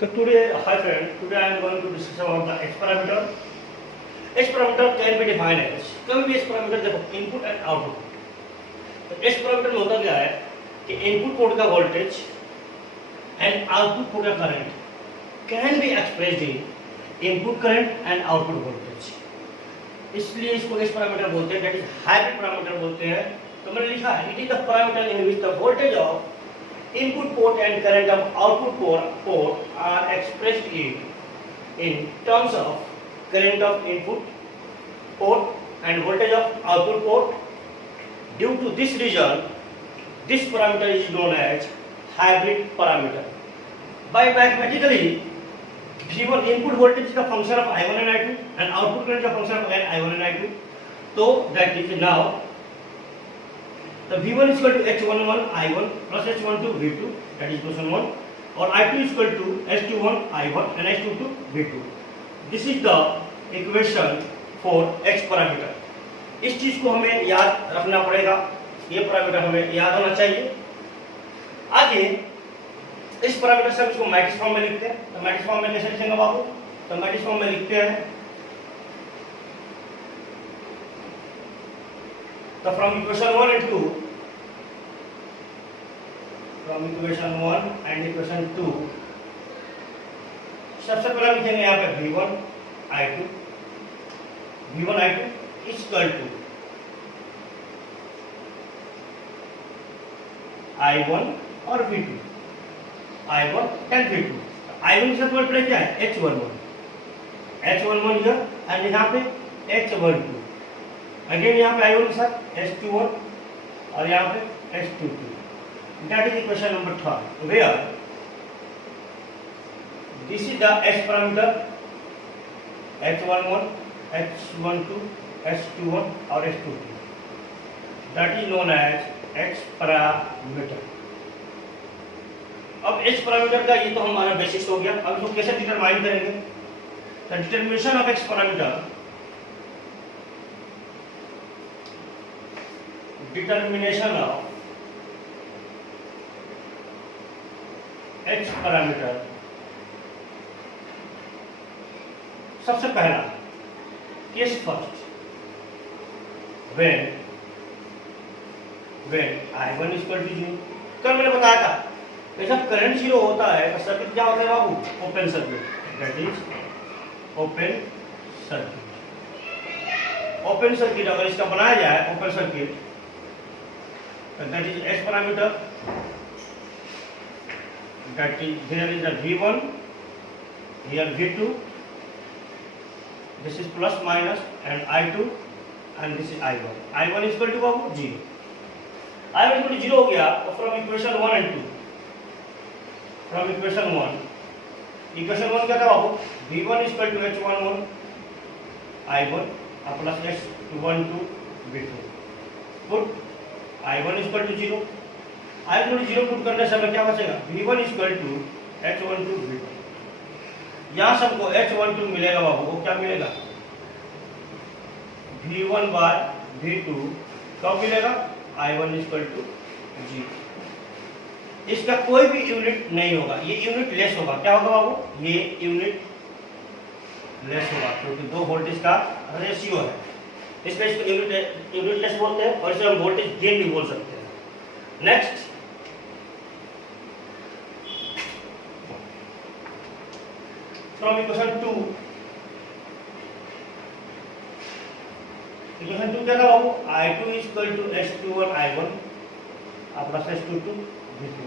So today, hi friends, today I am going to discuss about the H parameter. H parameter can be defined as कभी भी H parameter देखो input and output. तो H parameter में होता क्या है कि इनपुट पोर्ट का वोल्टेज एंड आउटपुट पोर्ट का current can be expressed in input current and output voltage. इसलिए इसको H parameter बोलते हैं, दैट इज हाइब्रिड पैरामीटर बोलते हैं. तो मैंने लिखा है it is the parameter in which the voltage of input port and current of output port are expressed in terms of current of input port and voltage of output port. Due to this reason, this parameter is known as hybrid parameter. By mathematically, V1 input voltage is the function of I1 and I2 and output current is the function of I1 and I2. So that is now the V1 is equal to H11 I1 plus H12 V2, that is equation 1, or I2 is equal to H21 I1 and H22 V2. This is the equation for H parameter. इस चीज को हमें याद रखना पड़ेगा, ये parameter हमें याद होना चाहिए. आगे इस पैरामीटर से हम इसको मैट्रिक्स फॉर्म में लिखते हैं. तो मैट्रिक्स फॉर्म में कैसे लिखेंगे बाबू? तो मैट्रिक्स फॉर्म में लिखते हैं. तो from equation 1 and 2, from equation 1 and equation 2, सबसे पहले लिखेंगे यहाँ पे V1 I2 is equal to I1 और V2, I1 and V2. I1 से पहले क्या है? H11 here एंड यहाँ पे H12. अगेन यहाँ पे I1 के साथ H21 और यहाँ पे H22. That is equation number 3, where this is the H parameter, H11, H12, H21 और H22. That is known as H parameter. अब H parameter का ये तो हमारा बेसिक्स हो गया. अब इसको कैसे डिटरमाइन करेंगे? The determination of H parameter, determination of H parameter. सबसे पहला case first, when I1 is equal to 0. कल मैंने बताया था कि जब करंट 0 होता है तो सर्किट क्या होता है बाबू? Open circuit. That is open circuit. Open circuit अगर इसका बनाया जाए open circuit, that is H parameter, that is there is a V1, here V2, this is plus minus and I2 and this is I1. I1 is equal to Babu 0. I1 is equal to 0 हो गया. तो from equation 1 and 2, from equation 1 क्या था बाबू? V1 is equal to H11 I1 plus H12 V2. Put I1 is equal to 0. I1 is 0 put करने से हमें क्या बचेगा? V1 is equal to H12 V2. यहाँ से हमको H12 मिलेगा बाबू. वो क्या मिलेगा? V1 by V2. कब मिलेगा? I1 is equal to 0. इसका कोई भी यूनिट नहीं होगा, ये यूनिट लेस होगा. क्या होगा बाबू? ये यूनिट लेस होगा क्योंकि दो वोल्टेज का रेशियो है. इसमें इसको यूनिटलेस बोलते हैं और इसे हम वोल्टेज गेन भी बोल सकते हैं. नेक्स्ट, फ्रॉम इक्वेशन 2 क्या था बाबू? I2 is equal to H21 I1 plus H22 V2.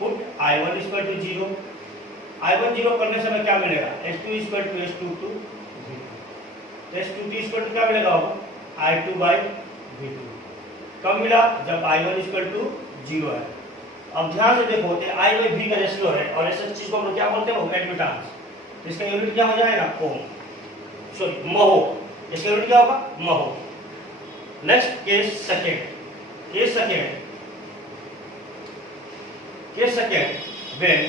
Put I1 is equal to 0. I1 0 करने से हमें क्या मिलेगा? H2 is equal to H22 V2. H22 equal to क्या मिलेगा बाबू? I2 by V2. कब मिला? जब I1 इक्वल टू 0 है. अब ध्यान से देखो कि I by V का रेशियो है और ऐसे चीज को हम क्या बोलते हैं? एडमिटेंस. तो इसका यूनिट क्या हो जाएगा? ओम. Sorry, mho. इसका यूनिट क्या होगा? Mho. Next case second. When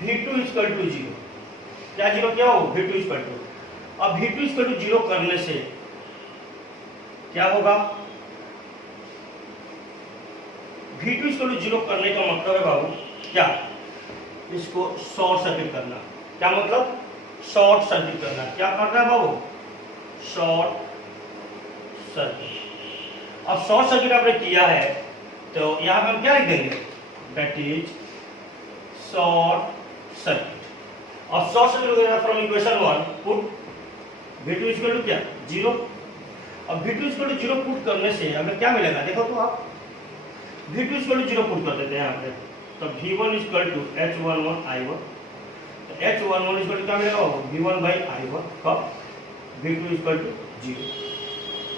V2 equal to 0. क्या 0 क्या हो? V2 equal to. अब V2 इक्वल टू 0 करने से क्या होगा? V2 इक्वल टू 0 करने का मतलब है बाबू क्या? इसको शॉर्ट सर्किट करना। क्या मतलब? शॉर्ट सर्किट करना। क्या करना है बाबू? Short circuit. अब शॉर्ट सर्किट आपने किया है तो यहां पर हम क्या लिख देंगे? That is short circuit. अब short circuit from equation 1 put V2 equal to क्या? 0। अब V2 इक्वल टू 0 पुट करने से हमें क्या मिलेगा? देखो तो आप V2 इक्वल टू 0 पुट कर देते हैं यहाँ पे, तो V1 equal to H11 I1, तो H11 इक्वल टू क्या मिलेगा? V1 बाई I1 कब? V2 equal to 0।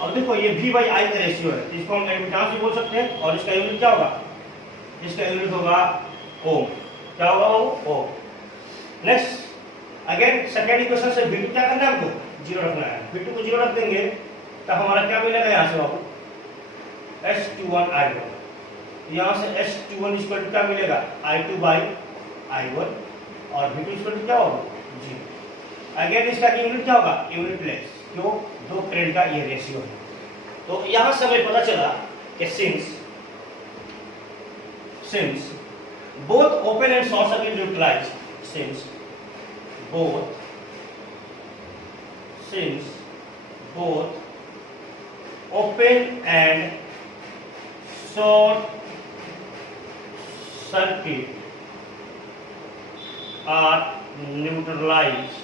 अब देखो ये V बाई I का रेशियो है, इसको हम एडमिटेंस भी बोल सकते हैं, और इसका यूनिट क्या होगा? इसका यूनिट होगा ओम। क्या होगा वो? ओम। नेक्स्ट अगेन सेकेंड इक्वेशन से V2 क्या करना है हमको? 0 रखना है। V2 को 0 रख देंगे तो हमारा क्या मिलेगा यहाँ से बाबू? H21 I1। यहाँ से H21 इक्वल टू क्या मिलेगा? I2 बाई I1, और V2 इक्वल टू क्या होगा? 0। अगेन इसका यूनिट क्या होगा? यूनिट लेस, क्यों? दो करंट का ये रेशियो है। तो यहाँ से हमें पता चला कि since both open and short circuit utilized, since both open and short circuit are neutralized,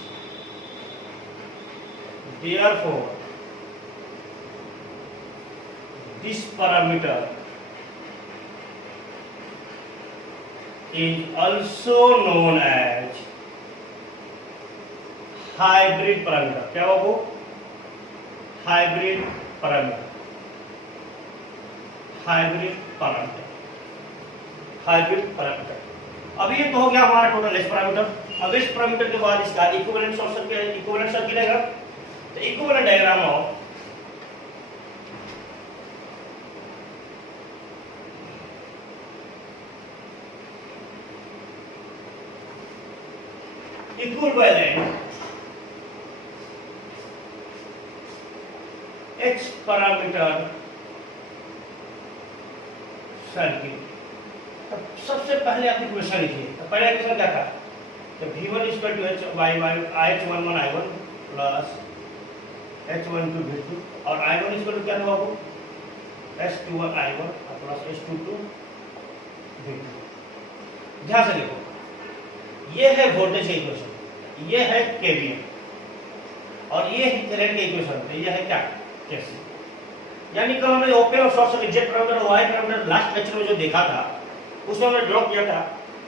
therefore this parameter is also known as hybrid parameter. क्या होगा वो? Hybrid parameter. अब ये तो हो गया हमारा टोटल एस पैरामीटर। अब इस पैरामीटर के बाद इसका इक्विवेलेंट सर्किट रहेगा। तो equivalent diagram of equivalent H parameter circuit. तो सबसे पहले आप इक्वेशन लिखिए। तो पहला इक्वेशन क्या था? तो V1 equal to H11 I1 plus H12 V2, और I1 इक्वल टू क्या था बाबू? H21 I1 plus H22 V2। ध्यान से देखो, ये है वोल्टेज का इक्वेशन, ये है KVL, और ये है करंट का इक्वेशन, तो ये है क्या? कैसे? यानी कल हमने ओपन और शॉर्ट सर्किट जेट पैरामीटर और वाई पैरामीटर लास्ट लेक्चर में जो देखा था उसमें हमने ड्रॉ किया था।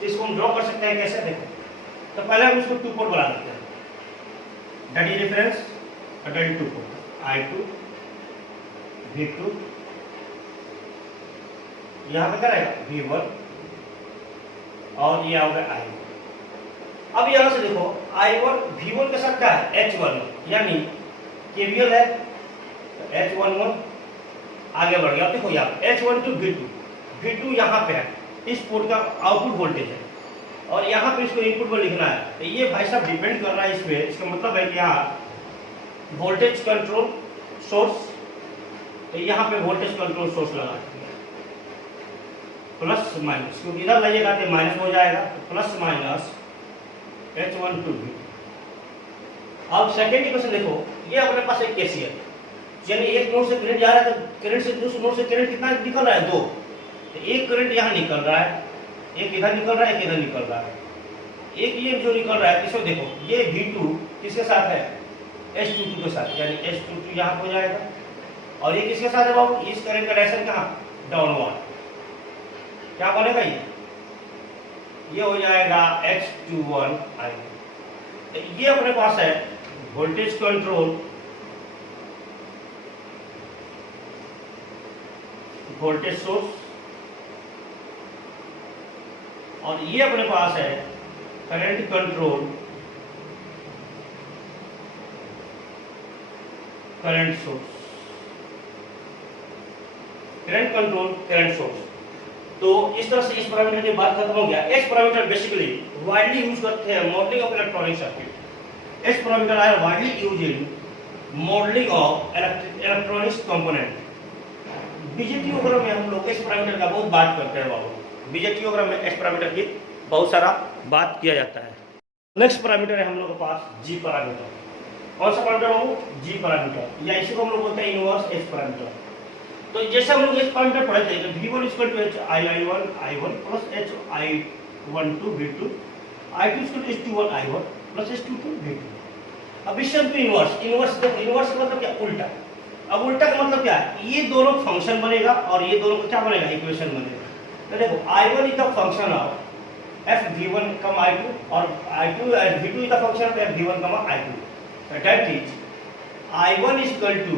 इसको हम ड्रॉ कर सकते हैं कैसे? देखो, तो पहले हम इसको टू पोर्ट बना देते हैं, that is reference that is two port I2 V2, यहाँ पे क्या रहेगा? V1, और ये होगा I1। अब यहाँ से देखो I1 V1 के साथ क्या है? H11, यानी KVL है, H11 आगे बढ़ गया। देखो यहाँ H12 V2 यहाँ पे है, इस पोर्ट का आउटपुट वोल्टेज है, और यहाँ पे इसको इनपुट में लिखना है। तो ये भाई साहब डिपेंड कर रहा है इस पे। इसका मतलब है कि यहाँ वोल्टेज कंट्रोल सोर्स, तो यहाँ पे वोल्टेज कंट्रोल सोर्स लगा प्लस माइनस, क्योंकि इधर लाइएगा तो माइनस हो जाएगा, तो प्लस माइनस H12 V2। अब सेकेंड इक्वेशन देखो, ये अपने पास एक केसीएल, यानी एक नोड से करंट जा रहा है, तो करंट से दूसरे नोड से करंट कितना निकल रहा है? 2। तो एक करंट यहाँ निकल रहा है, एक इधर निकल रहा है, एक इधर निकल रहा है। एक ये जो निकल रहा है, इसमें देखो ये V2 किसके साथ है? H22 के साथ, यानी H22 यहाँ हो जाएगा, और ये किसके साथ है बाबू? इस करंट का डायरेक्शन कहाँ? डाउनवर्ड। क्या बनेगा ये हो जाएगा H21 I1। ये अपने पास है वोल्टेज कंट्रोल वोल्टेज सोर्स, और ये अपने पास है current control current source, current source. तो इस तरह से इस पैरामीटर की बात खत्म हो गया। H parameter basically widely use करते हैं modelling of electronic circuit. H parameter are widely used in modelling of electronics component. BJT वगैरह में हम लोग एच पैरामीटर का बहुत बात करते हैं बाबू। बीजेटी वगैरह में एच पैरामीटर की बहुत सारा बात किया जाता है। नेक्स्ट पैरामीटर है हम लोग के पास जी पैरामीटर। कौन सा पैरामीटर हो? जी पैरामीटर, या इसी को हम लोग बोलते हैं इनवर्स एच पैरामीटर। तो जैसे हम लोग एच पैरामीटर पढ़े थे कि V1 equal to H I1 plus H I12 V2, I2 equal to H21 I1 plus H22 V2। अब इससे हम इनवर्स इनवर्स इनवर्स का मतलब क्या? उल्टा। अब उल्टा का मतलब क्या है? ये दोनों फंक्शन बनेगा और ये दोनों का क्या बनेगा? इक्वेशन बनेगा। तो देखो I1 is the function of FV1, I2 और I2 V2 is the function of FV1, I2. So that is I1 is equal to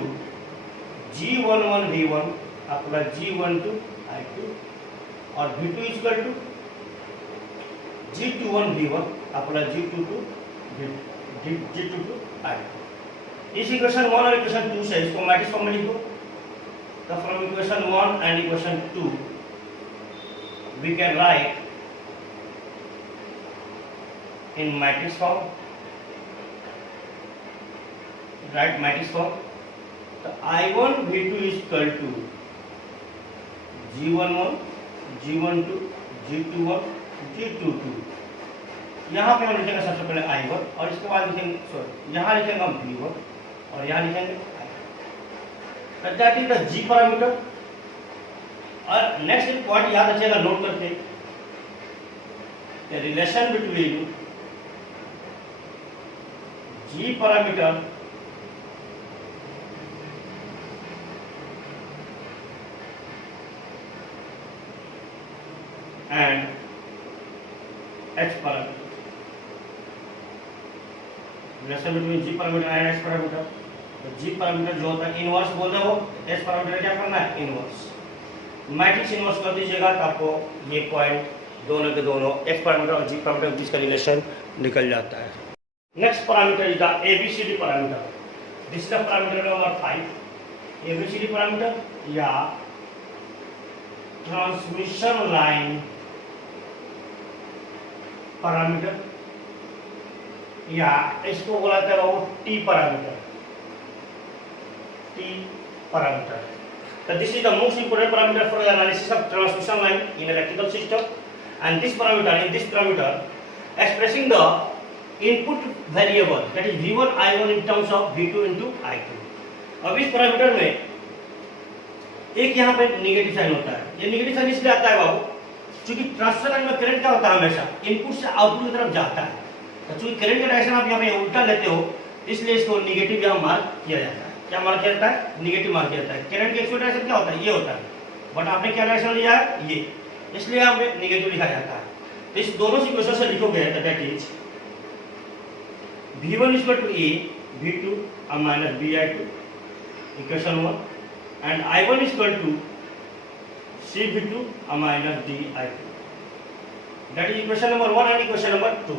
G11 V1 अपना G12 I2 और V2 is equal to G21 V1 अपना G22 I2। इस equation 1 और equation 2 से इसको matrix form में लिखो। तो from equation 1 and equation 2 we can write in matrix form, write matrix form। तो I1 V2 is equal to G11 G12 G21 G22। यहाँ पे हम लिखेंगे सबसे पहले I1 और इसके बाद लिखेंगे सॉरी यहाँ लिखेंगे हम V1 और यहाँ लिखेंगे I2। That is the G parameter. और नेक्स्ट एक पॉइंट याद रखिएगा नोट करके, relation between G parameter and H parameter, relation between G parameter and H parameter। तो G parameter जो होता है इनवर्स बोल रहे हो, H parameter क्या करना है? इनवर्स। मैट्रिक्स इनवर्स कर दीजिएगा तो आपको ये पॉइंट दोनों के दोनों H parameter और G parameter के बीच का रिलेशन निकल जाता है। Next parameter is the ABCD parameter. This is the parameter number 5. ABCD parameter या transmission line parameter या इसको बोला जाता है T parameter। T parameter. So this is the most important parameter for the analysis of transmission line in electrical system, and this parameter expressing the input variable that is V1 I1 in terms of V2 into I2। अब इस parameter में एक यहाँ पे negative sign होता है। ये negative sign इसलिए आता है बाबू क्योंकि ट्रांसफर लाइन में करंट क्या होता है? हमेशा इनपुट से आउटपुट की तरफ जाता है। तो चूंकि करंट का डायरेक्शन आप यहाँ पे उल्टा लेते हो इसलिए इसको नेगेटिव यहाँ मार्क किया जाता है। क्या मार्क किया जाता है? नेगेटिव मार्क किया जाता है। करंट की एक्चुअल डायरेक्शन क्या होता है? ये होता है, बट आपने क्या डायरेक्शन लिया है? ये, इसलिए यहाँ पे नेगेटिव लिखा जाता है। तो इस दोनों इक्वेशन से लिखोगे that is V1 is equal to A V2 minus BI2 equation 1 and I1 is equal to C V2 minus DI2। that is equation number 1 and equation number 2।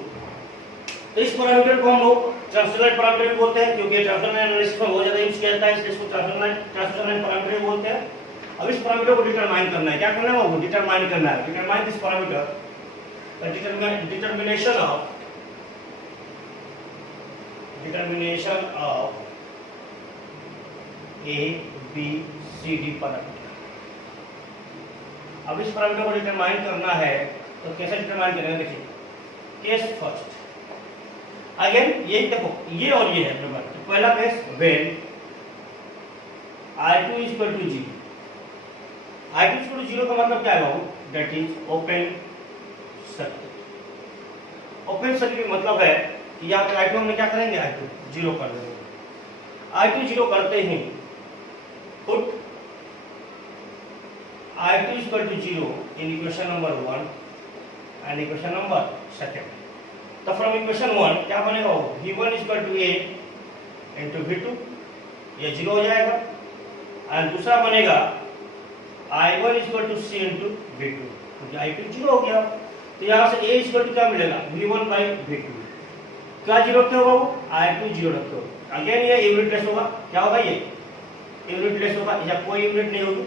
तो इस पैरामीटर को हम लोग ट्रांसमिशन लाइन पैरामीटर भी बोलते हैं क्योंकि transmission line analysis में बहुत ज्यादा यूज किया जाता है, इसलिए इसको ट्रांसमिशन लाइन पैरामीटर भी बोलते हैं। अब इस पैरामीटर को डिटरमाइन करना है। क्या करना है? वो डिटरमाइन करना है। Determine this parameter, determination of A, B, C, D parameter. अब इस पैरामीटर को डिटरमाइन करना है तो कैसे डिटरमाइन करेंगे? देखिए केस फर्स्ट। अगेन ये देखो ये और ये है नंबर। तो पहला case when I2 is equal to 0। I2 is equal to 0 का मतलब क्या है बाबू? That is open circuit. Open circuit मतलब है यहाँ पे I2 हमने क्या करेंगे? I2 0 कर देंगे। I2 0 करते ही put I2 is equal to 0 in equation number 1 and equation number 2। तो फ्रॉम इक्वेशन 1 क्या बनेगा? V1 is equal to A into V2, ये 0 हो जाएगा। और दूसरा बनेगा I1 is equal to C into V2, क्योंकि I2 0 हो गया। तो यहाँ से A is equal to क्या मिलेगा? V1 by V2। क्या 0 रखे हो बाबू? I2 0 रखे हो। अगेन ये यूनिट लेस होगा। क्या होगा? ये यूनिट लेस होगा, या कोई यूनिट नहीं होगी।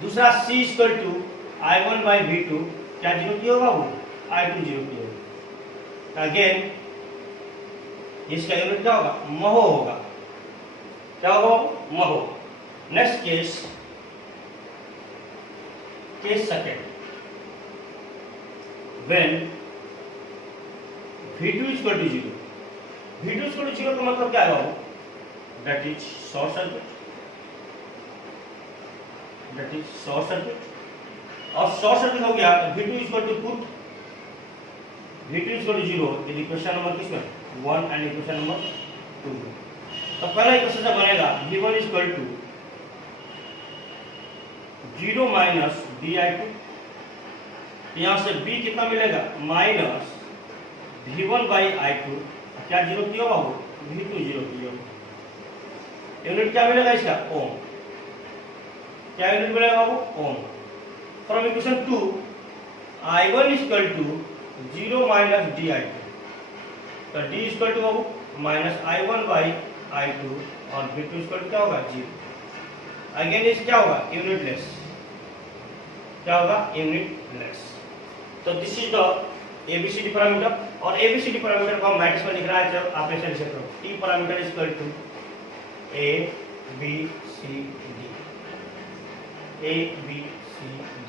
दूसरा C equal to I1 by V2, क्या 0 की होगा? वो I2 0 की होगी। अगेन इसका यूनिट क्या होगा? महो होगा। क्या होगा? Mho. Next case second. When V2 is equal to 0, V2 is equal to 0 का मतलब क्या है? That is short circuit, that is short circuit. और शॉर्ट सर्किट हो गया तो V2 is equal to put V2 is equal to 0 in equation number किसमें 1 and equation number 2। तो पहला इक्वेशन से बनेगा V1 is equal to 0 minus di2, यहाँ से B कितना मिलेगा माइनस V1 बाई I2, क्या जीरो किया बाबू V2 जीरो किया, यूनिट क्या मिलेगा इसका ओम, क्या यूनिट मिलेगा बाबू ohm. From equation 2 I1 is equal to 0 minus di2, तो d is equal to बाबू माइनस I1 बाई I2 और V2 is equal to क्या होगा 0। अगेन इस क्या होगा यूनिटलेस, क्या होगा यूनिटलेस। तो this is the ABCD parameter, और ABCD पैरामीटर को हम मैट्रिक्स में लिख रहा है, जब आप ऐसे लिख सकते हो T parameter is equal to A B C D, A B C D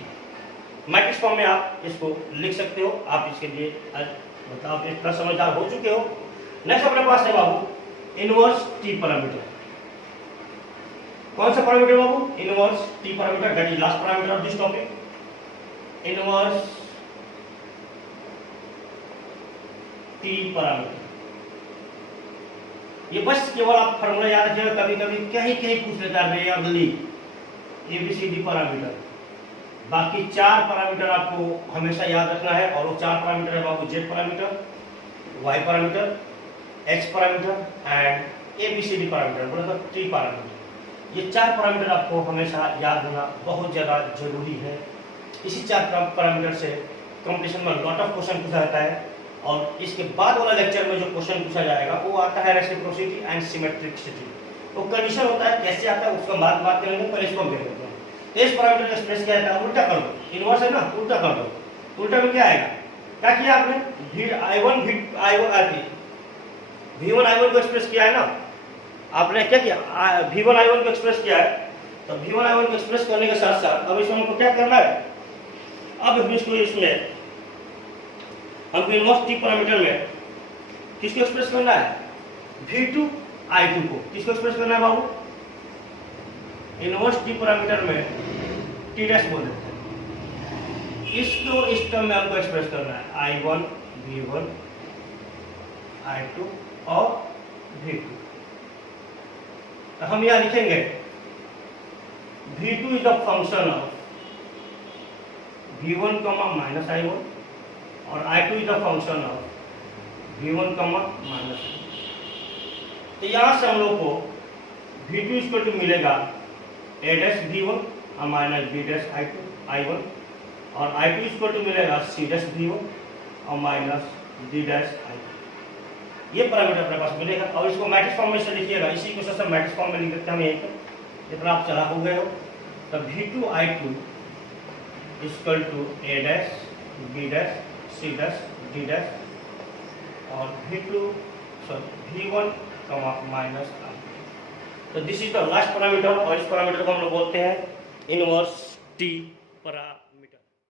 matrix form में आप इसको लिख सकते हो। आप इसके लिए मतलब आप इतना समझदार हो चुके हो। नेक्स्ट अपने पास है बाबू इनवर्स T पैरामीटर। कौन सा parameter Babu inverse T parameter, that is last parameter of this topic, inverse T parameter. ये बस केवल आप फार्मूला याद रखिएगा, कभी कभी कहीं पूछ लेता है रेयरली ABCD पैरामीटर। बाकी 4 पैरामीटर आपको हमेशा याद रखना है, और वो 4 पैरामीटर है बाबू Z parameter, Y parameter, H parameter and ABCD parameter, मतलब T पैरामीटर। ये 4 पैरामीटर आपको हमेशा याद होना बहुत ज़्यादा जरूरी है। इसी 4 पैरामीटर से कंपटीशन में लॉट ऑफ क्वेश्चन पूछा जाता है, और इसके बाद वाला लेक्चर में जो क्वेश्चन पूछा जाएगा वो आता है रेसिप्रोसिटी एंड सिमेट्रिसिटी। तो कंडीशन होता है कैसे आता है उसका बात करेंगे, पहले इसको हम देख लेते हैं। इस पैरामीटर का एक्सप्रेस क्या है, उल्टा कर दो, इनवर्स है ना, उल्टा कर दो। उल्टा में क्या आएगा, क्या किया आपने V1 I1 को एक्सप्रेस किया है ना, आपने क्या किया V1 I1 को एक्सप्रेस किया है। तो V1 I1 को एक्सप्रेस करने के साथ साथ अब इसमें हमको क्या करना है, अब इसको इसमें हमको इनवर्स T पैरामीटर में किसको एक्सप्रेस करना है, V2 I2 को किसको एक्सप्रेस करना है बाबू, इनवर्स T पैरामीटर में T डैश बोल देते हैं, इसको इस टर्म में हमको एक्सप्रेस करना है I1 V1 I2 और V2। तो हम यहाँ लिखेंगे V2 is the function of V1 minus I1 और I2 is the function of V1 minus I2। तो यहाँ से हम लोग को V2 इक्वल टू मिलेगा A डैश V1 और माइनस B डैश I1, और I2 इक्वल टू मिलेगा C डैश V1 और माइनस D डैश I2। ये पैरामीटर अपने पास मिलेगा, और इसको मैट्रिक्स फॉर्म में से लिखिएगा, इसी को सब मैट्रिक्स फॉर्म में लिख देते हैं हम यहीं पर, जितना आप चला हो गए हो। तो V2 I2 equal to A dash B dash C dash D dash और V1 माइनस I। तो this is the last parameter, और इस पैरामीटर को हम लोग बोलते हैं इनवर्स T पैरामीटर।